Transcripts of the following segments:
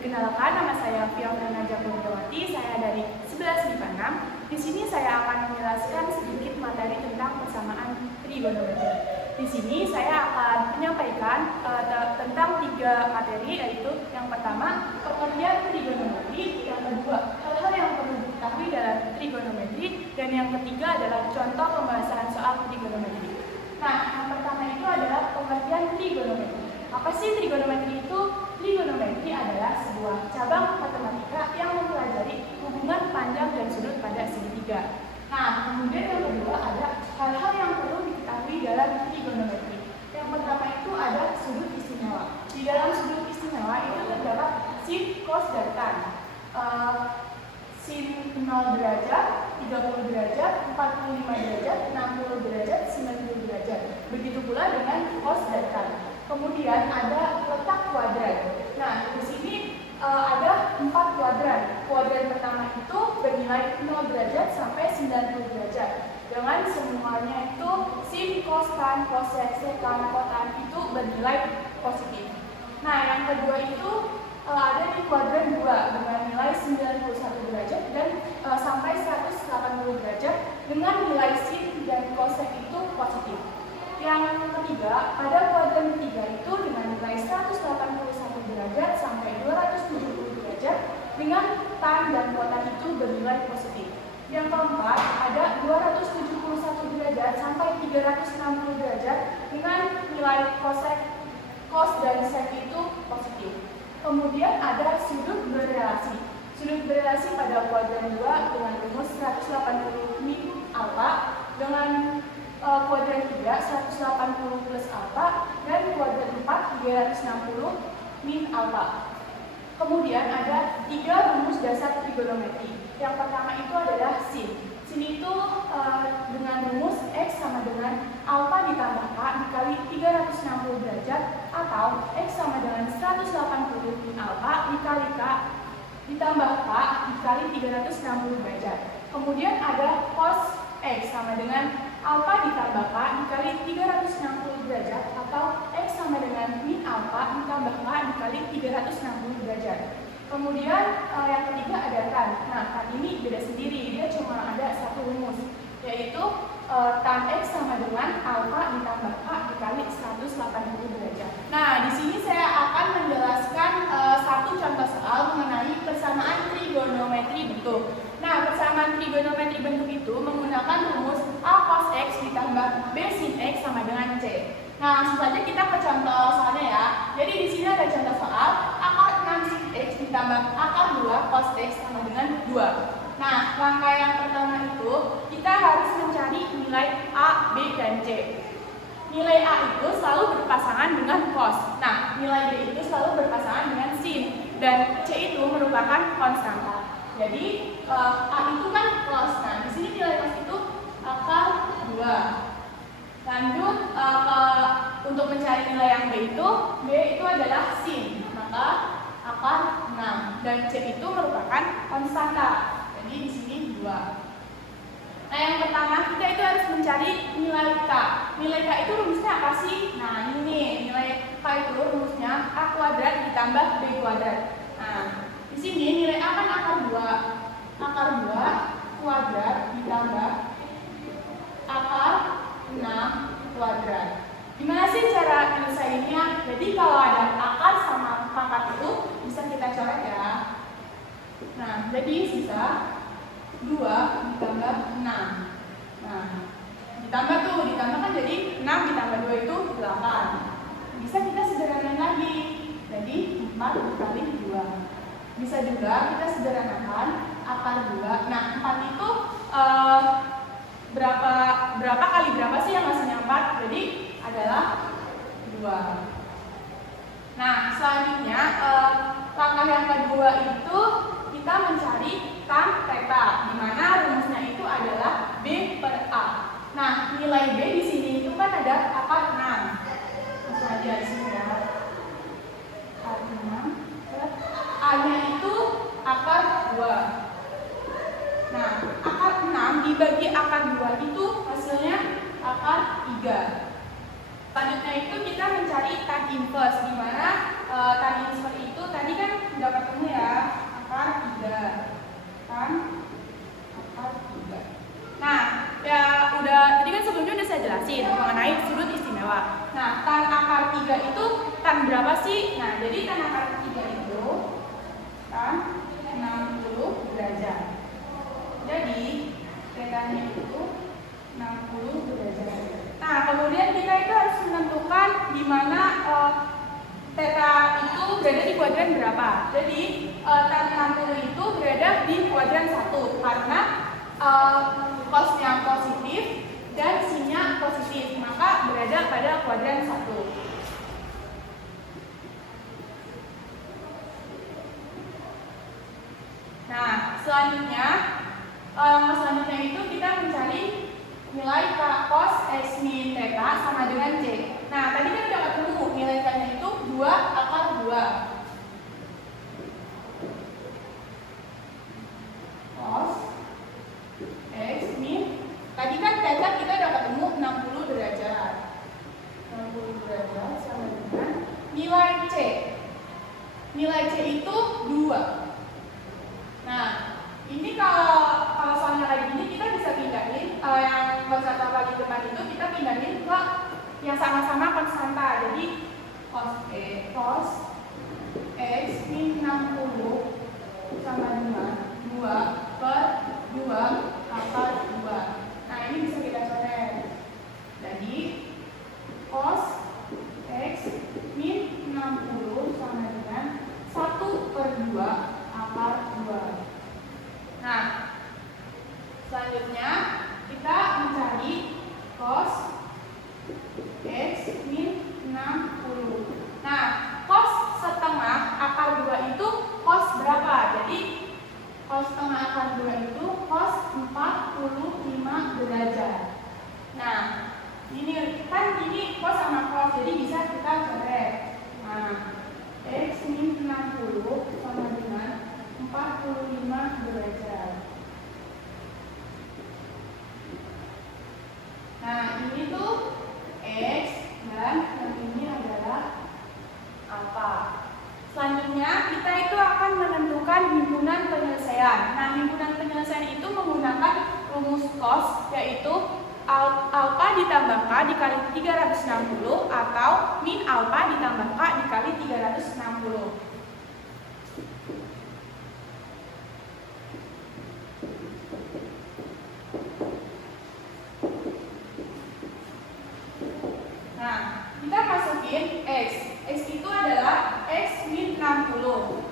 Perkenalkan, nama saya Fiona Jagoldawati, saya dari 11 MIPA 6. Di sini saya akan menjelaskan sedikit materi tentang persamaan trigonometri. Di sini saya akan menyampaikan tentang 3 materi, yaitu yang pertama, pengertian trigonometri, yang kedua, hal-hal yang perlu diketahui dalam trigonometri, dan yang ketiga adalah contoh pembahasan soal trigonometri. Nah, yang pertama itu adalah pengertian trigonometri. Apa sih trigonometri itu? Trigonometri adalah sebuah cabang matematika yang mempelajari hubungan panjang dan sudut pada segitiga. Nah, kemudian yang kedua ada hal-hal yang perlu diketahui dalam trigonometri. Yang pertama itu ada sudut istimewa. Di dalam sudut istimewa itu terdapat sin, cos, dan tan. Sin 0 derajat, 30 derajat, 45 derajat, 60 derajat, 90 derajat. Begitu pula dengan cos dan tan. Kemudian ada letak kuadran. Nah, di sini ada 4 kuadran. Kuadran pertama itu bernilai 0 derajat sampai 90 derajat. Dengan semuanya itu sin, cos, tan, cosec, sekan, kotan itu bernilai positif. Nah, yang kedua itu ada di kuadran 2 dengan nilai 91 derajat dan sampai 180 derajat dengan nilai sin dan cosec itu positif. Yang ketiga, pada kuadran 3 itu dengan nilai 181 derajat sampai 270 derajat dengan tan dan kotan itu bernilai positif. Yang keempat, ada 271 derajat sampai 360 derajat dengan nilai cosec, cos dan sec itu positif. Kemudian ada sudut berrelasi. Sudut berrelasi pada kuadran 2 dengan rumus 180 min alfa, dengan kuadran 3 180 plus alfa, dan kuadran 4 360 min alfa. Kemudian ada 3 rumus dasar trigonometri. Yang pertama itu adalah sin. Sin itu dengan rumus x sama dengan alfa ditambah k dikali 360 derajat atau x sama dengan 180 min alfa dikali k ditambah k dikali 360 derajat. Kemudian ada cos x sama dengan alfa ditambah k dikali 360 derajat atau x sama dengan min alfa ditambah k dikali 360 derajat. Kemudian yang ketiga ada tan. Nah, tan ini beda sendiri, dia cuma ada satu rumus, yaitu tan x sama dengan alfa ditambah k dikali 180 derajat. Nah, di sini saya akan menjelaskan satu contoh soal mengenai persamaan trigonometri bentuk. Nah, persamaan trigonometri bentuk itu menggunakan rumus a cos x ditambah b sin x sama dengan c. Nah, langsung saja kita ke contoh soalnya ya. Jadi di sini ada contoh soal akar 6 sin x ditambah akar 2 cos x sama dengan 2. Nah, langkah yang pertama itu kita harus mencari nilai a, b, dan c. Nilai a itu selalu berpasangan dengan cos. Nah, nilai b itu selalu berpasangan dengan sin, dan c itu merupakan konstanta. Jadi a itu kan cos. Nah, di sini nilai cos itu akar 2. Lanjut untuk mencari nilai yang b itu adalah sin, maka akar 6, dan c itu merupakan konstanta. Jadi di sini 2. Nah, yang pertama kita itu harus mencari nilai k. Nilai k itu rumusnya apa sih? Nah, ini nih, nilai k itu rumusnya a kuadrat ditambah b kuadrat. Nah, di sini nilai a kan akar 2. Akar 2 kuadrat ditambah akar 6 kuadrat. Gimana sih cara menyelesaikannya? Jadi kalau ada akar sama pangkat itu bisa kita coret ya. Nah, jadi sisa 2 ditambah 6. Nah, ditambah kan jadi 6 ditambah 2 itu 8. Bisa kita sederhanain lagi. Jadi 4 dikali 2. Bisa juga kita sederhanakan akar 2. Nah, 4 itu berapa kali berapa sih yang hasilnya 4? Jadi adalah 2. Nah, selanjutnya langkah yang kedua itu kita mencari tan theta, di mana rumusnya itu adalah b per a. Nah, nilai b di sini itu kan ada akar 6. Langsung aja di sini ya. Akar 6. A-nya itu akar 2. Nah, akar 6 dibagi akar 2 itu hasilnya akar 3. Selanjutnya itu kita mencari tan inverse, di mana tan inverse itu tadi kan dapat Theta-nya itu 60 derajat. Nah, kemudian kita itu harus menentukan di mana theta itu berada di kuadran berapa. Jadi tan 60 itu berada di kuadran 1 karena cos-nya positif dan sin-nya positif, maka berada pada kuadran 1. Nah, selanjutnya itu kita mencari nilai cos X min theta sama dengan C. Nah, tadi kan udah ketemu nilai K-nya itu 2 akar 2. Cos X min, tadi kan theta kita udah ketemu 60 derajat. 60 derajat sama dengan nilai C. Nilai C itu 2. Nah, ini kalau soalnya kayak gini kita bisa pindahin yang konstan apa di depan itu kita pindahin ke yang sama-sama konstanta. Jadi cos X min 60 sama dengan 2 per 2 akar 2. Nah, ini bisa kita coret. Jadi cos X min 60 sama dengan 1 per 2 akar 2. Nah, selanjutnya kita mencari cos X min 60. Nah, cos setengah akar 2 itu cos berapa? Jadi cos setengah akar 2 itu cos 45 derajat. Nah, ini kan ini cos sama cos, jadi bisa kita coret. Nah, X min 60 sama dengan 45 derajat. Nah, ini tuh X dan yang ini adalah apa? Selanjutnya kita itu akan menentukan himpunan penyelesaian. Nah, himpunan penyelesaian itu menggunakan rumus cos, yaitu alpha ditambah K dikali 360 atau min alpha ditambah K dikali 360. Nah, kita masukin X. X itu adalah X min 60.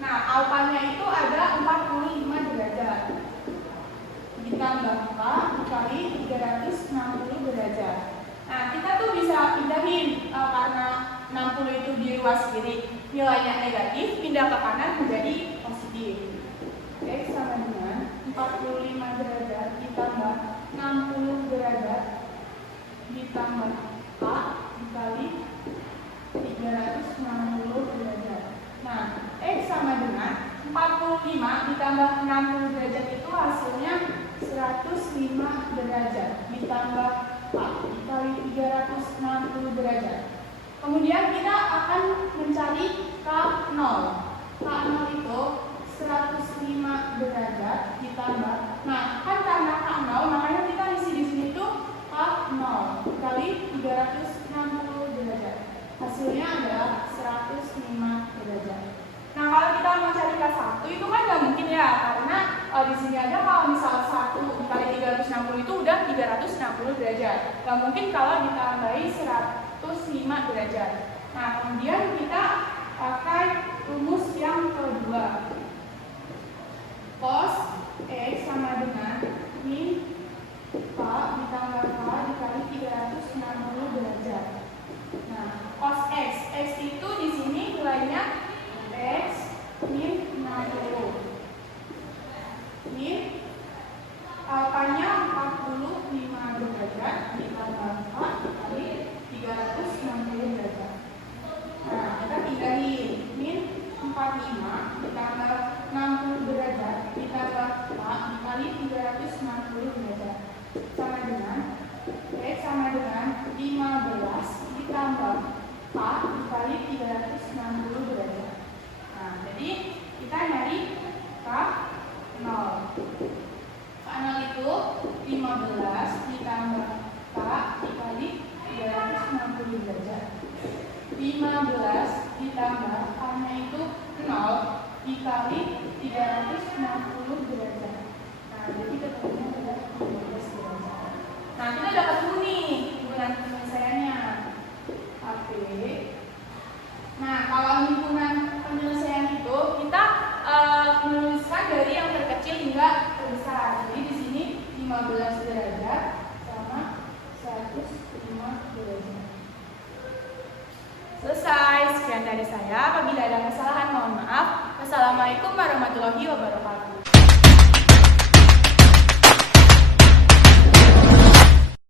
Nah, alfanya itu ada 45 derajat. Ditambah K dikali 360 derajat. Nah, kita tuh bisa pindahin karena 60 itu di ruas kiri nilainya negatif, pindah ke kanan menjadi positif. X sama dengan 45 derajat ditambah 60 derajat ditambah K dikali 360 derajat. Nah, X sama dengan 45 ditambah 60 derajat itu hasilnya 105 derajat ditambah K dikali 360 derajat. Kemudian kita akan mencari K0. K0 itu 105 derajat ditambah. Nah, kan karena K0 makanya kita isi di sini tuh K0 kali 360 derajat. Hasilnya adalah 105 derajat. Nah, kalau kita mau cari K1 itu kan nggak mungkin ya, karena di sini aja kalau misal 1 dikali 360 itu udah 360 derajat. Nggak mungkin kalau ditambahi 105 derajat. Nah, kemudian kita pakai rumus yang kedua. Cos X sama dengan min K ditambah K dikali 360 derajat. Nah, cos X itu di sini nilainya X min 60. Min alfanya 45 derajat ditambah K dikali 360 derajat. Nah, kita pindahin min 45 ditambah 60 derajat ditambah K dikali 360 derajat sama dengan X sama dengan 15 ditambah K dikali 360 derajat. Nah, jadi kita nyari K0. K0 itu 15 ditambah K dikali 360 derajat. 15 ditambah K-nya itu 0 dikali 360 derajat. Nah, jadi ketemunya adalah 15 derajat. Nah, kita udah ketemu nih himpunan penyelesaiannya. HP. Nah, kalau himpunan penyelesaian itu kita menuliskan dari yang terkecil hingga terbesar. Jadi di sini 15 derajat sama 105 derajat. Selesai. Sekian dari saya. Apabila ada kesalahan mohon maaf. Wassalamualaikum warahmatullahi wabarakatuh.